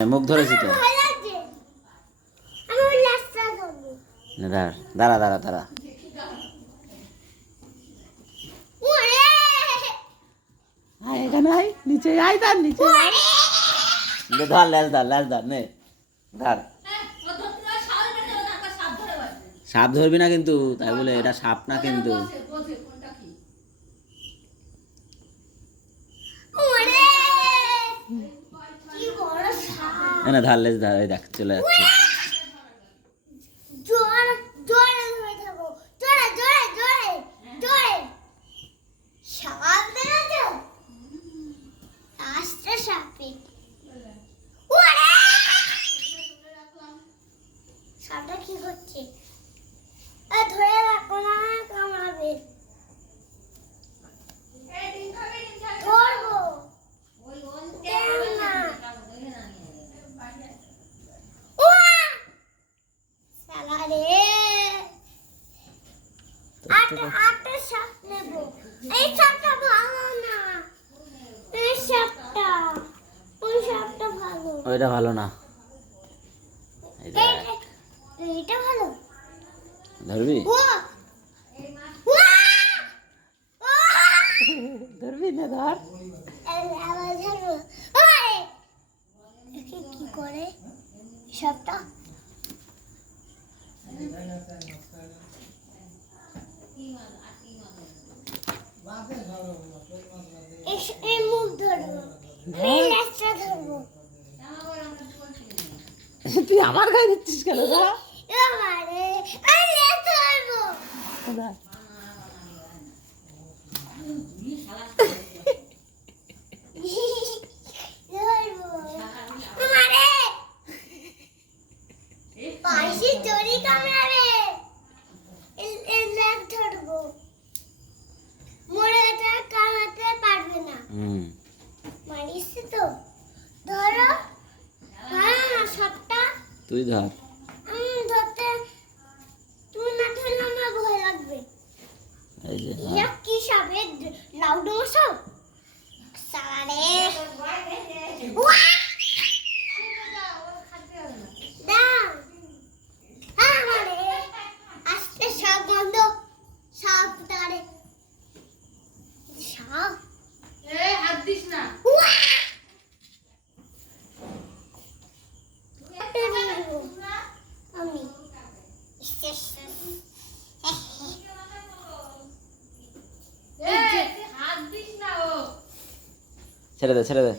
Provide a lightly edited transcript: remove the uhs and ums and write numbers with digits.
মুখ ধরেছি তো। দাঁড়া দাঁড়া দাঁড়া। এখানে আয়, নিচে আয়, তার নিচে ধর, ল্যাস ধর, ল্যাস ধর, নে ধর। সাপ ধরবি না কিন্তু, তাই বলে এটা সাপ না কিন্তু। না ধর, লেস ধর, দেখ চলে যাচ্ছে। সাপটা কি হচ্ছে? ধরে রাখো না, কামড়াবে। ধরবো না। শালা রে, আটটা সাপ নেবো। এই সাপটা ভালো না, এই সাপটা, ওই সাপটা ভালো। ওইটা ভালো না, এটা ভালো। ধরবি ধরবি না, ধর। কি করে সাপটা? এই মুখ ধরবো, এই লেজটা ধরবো। তুই আমার গায়ে দিচ্ছিস কেন? এবারে এই লেজ ধরবো। পাইছি চুরি কামড়াবে, এই লেজ ধরবো। মরে এটা কামড়াতে পারবে না। মারিস তো, ধরো ধরো না সাপটা। তুই ধর। ধরতে তুমি না ধরলে আমার ভয় লাগবে। এই যে কি সাপে লাউডো সাপ সারে আস্তে সাপ বন্ধ, সাপ তারে সাপ হাত দিস না। আমি হাত দিস না। ও ছেড়ে দে, ছেড়ে দে।